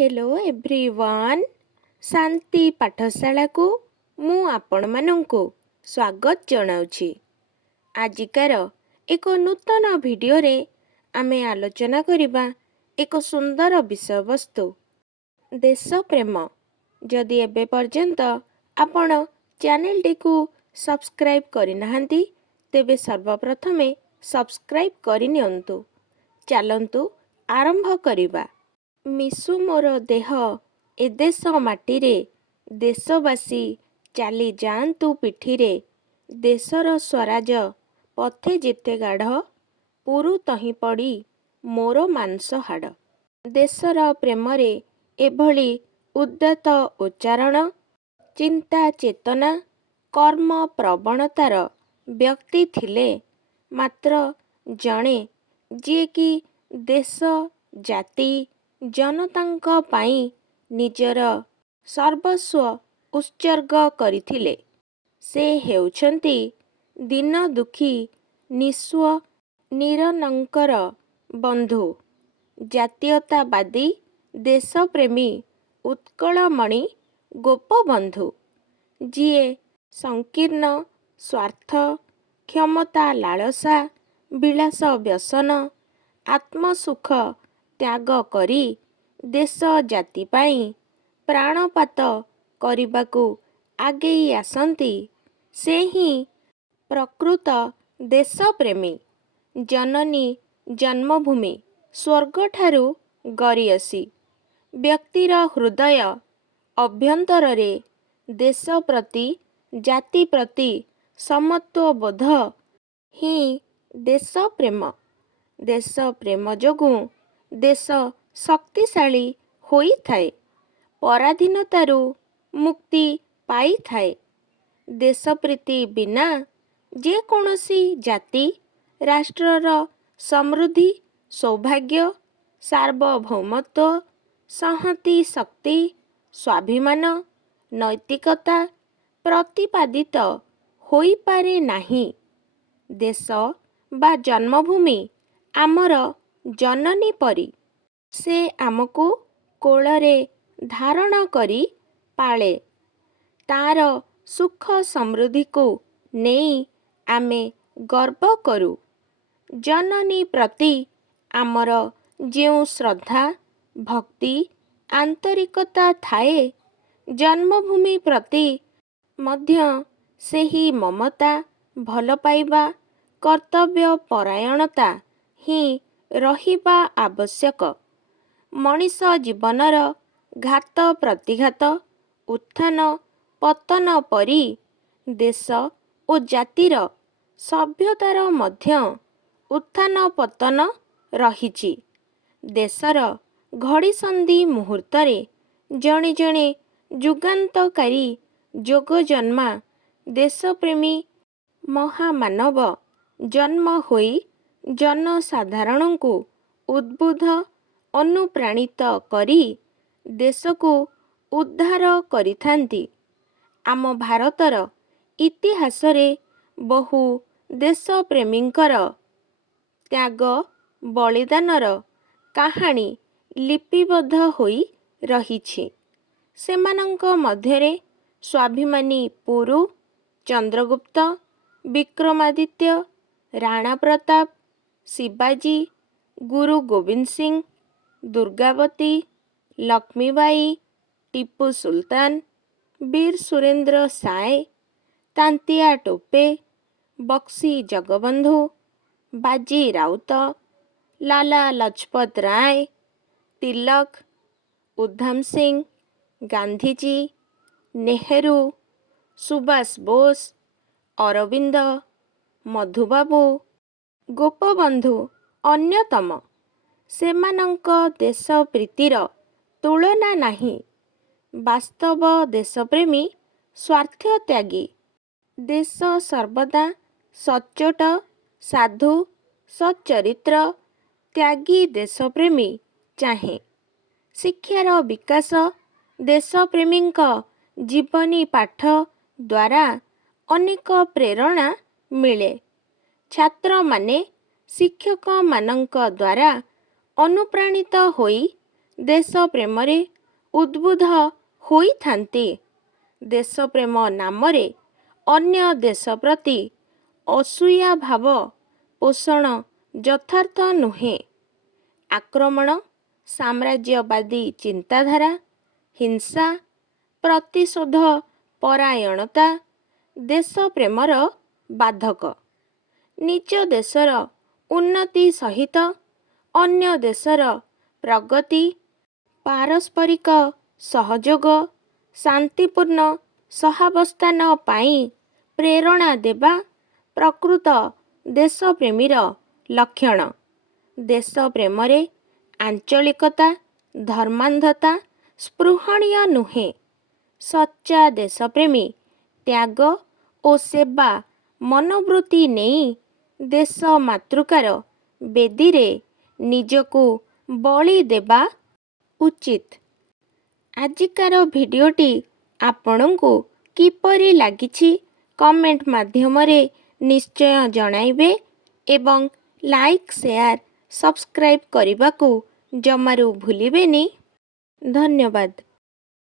Hello everyone शांति पाठशाला को मु आपण मानंकु स्वागत जनाउछि। आजिकार एक नूतन वीडियो रे आमे आलोचना करिबा एक सुंदर विषय वस्तु देश प्रेम। जदि एबे पर्यंत आपण चैनल टी को सब्सक्राइब करिनाहांती तेबे सर्वप्रथमे सब्सक्राइब करिनियंतु। चलंतु आरंभ करिबा। मिसु मोर देह ए देश माटीरे देशवासी चाली जातु पिठीरे देशर स्वराज पथे जेते गाढ़ पुरु तही पड़ी मोर मांस हाड़। देशर प्रेमरे एभली उद्यत उच्चारण चिंता चेतना कर्म प्रवणतार व्यक्ति थिले मात्र जणे जे कि देश जाति जनतांक पाई निजर सर्वस्व उत्सर्ग करिथिले। से हेउछंती दीन दुखी निस्व निरनंकर बंधु जातीयतावादी देशप्रेमी उत्कलमणि गोपबंधु जिए संकीर्ण स्वार्थ क्षमता लालसा विलास व्यसन आत्मसुख त्याग करी देश जाति पाई प्राणपात करिबाकू आगेई आसंती से ही प्रकृत देशप्रेमी। जननी जन्मभूमि स्वर्गठारु गरियसी व्यक्तिर हृदय अभ्यंतररे देश प्रति जाति प्रति समत्वबोध ही देश प्रेम। देश प्रेम जोगु देश शक्तिशाली होई थाए पराधीनतारू मुक्ति पाई थाए। देश प्रीति बिना जे कोनोसी जाति राष्ट्रर समृद्धि सौभाग्य सार्वभौमत्व संहति शक्ति स्वाभिमान नैतिकता प्रतिपादित होई पारे नाही। देश बा जन्मभूमि आमर जननी परी से आमको कोଳରେ धारण करी पाळे। तार सुख समृद्धि को नेई आमे गर्व करू। जननी प्रति आमर जेउ श्रद्धा भक्ति आंतरिकता थाए जन्मभूमि प्रति मध्य सेही ममता भल पाइबा कर्तव्य परायणता ही रहिबा आवश्यक। मनीष जीवनर घात प्रतिघात उत्थान पतन परी देश ओ जातिर सभ्यतार मध्य उत्थान पतन रहिछि। देशर घड़ीसंधि मुहूर्तरे जणे जणे जुगान्तकारी जोग जन्मा देशप्रेमी महामानव जन्म होई जनसाधारणଙ୍କୁ उद्बुद्ध अनुप्राणित करी देश को उद्धार करिथांती। आम भारतर इतिहास रे बहु देशप्रेमींकर त्याग बलिदानर कहानी लिपिबद्ध होई रहिछि। सेमानंक मध्यरे स्वाभिमानी पुरु चंद्रगुप्त विक्रमादित्य राणा प्रताप शिवाजी गुरु गोविंद सिंह दुर्गावती लक्ष्मीबाई टीपू सुल्तान वीर सुरेंद्र साय तांतिया टोपे बक्सी जगबंधु बाजी राउत लाला लजपत राय तिलक उधम सिंह गांधीजी नेहरू सुभाष बोस अरविंद मधुबाबू गोपबंधु अन्यतम। सेमानंक देश प्रीतिर तुलना नाही। वास्तव देशप्रेमी स्वार्थ त्यागी देश सर्वदा सच्चोट साधु सच्चरित्र त्यागी देशप्रेमी चाहे। शिक्षार विकास देशप्रेमींक जीवनी पाठ द्वारा अनेक प्रेरणा मिले। छात्र माने शिक्षक मानंक द्वारा अनुप्राणित होई ଦେଶ ପ୍ରେମରେ ଉଦ୍ବୁଦ୍ଧ ହୋଇଥାନ୍ତି। ଦେଶ ପ୍ରେମ ନାମରେ ଅନ୍ୟ ଦେଶ ପ୍ରତି ଅସୂୟା ଭାବ ପୋଷଣ ଯଥାର୍ଥ ନୁହେଁ। ଆକ୍ରମଣ, ସାମ୍ରାଜ୍ୟବାଦୀ ଚିନ୍ତାଧାରା, ହିଂସା, ପ୍ରତିଶୋଧ ପରାୟଣତା ଦେଶ ପ୍ରେମର ବାଧକ। ନିଜ ଦେଶର ଉନ୍ନତି ସହିତ ଅନ୍ୟ ଦେଶର ପ୍ରଗତି, ପାରସ୍ପରିକ ସହଯୋଗ, ଶାନ୍ତିପୂର୍ଣ୍ଣ ସହାବସ୍ଥାନ ପାଇଁ ପ୍ରେରଣା ଦେବା ପ୍ରକୃତ ଦେଶପ୍ରେମୀର ଲକ୍ଷଣ। ଦେଶ ପ୍ରେମରେ ଆଞ୍ଚଳିକତା, ଧର୍ମାନ୍ଧତା ସ୍ପୃହଣୀୟ ନୁହେଁ। ସଚ୍ଚା ଦେଶପ୍ରେମୀ ତ୍ୟାଗ ଓ ସେବା ମନୋବୃତ୍ତି ନେଇ ଦେଶ ମାତୃକାର ବେଦୀରେ ନିଜକୁ ବଳି ଦେବା ଉଚିତ। ଆଜିକାର ଭିଡ଼ିଓଟି ଆପଣଙ୍କୁ କିପରି ଲାଗିଛି କମେଣ୍ଟ ମାଧ୍ୟମରେ ନିଶ୍ଚୟ ଜଣାଇବେ ଏବଂ ଲାଇକ୍, ସେୟାର, ସବସ୍କ୍ରାଇବ୍ କରିବାକୁ ଜମାରୁ ଭୁଲିବେନି। ଧନ୍ୟବାଦ।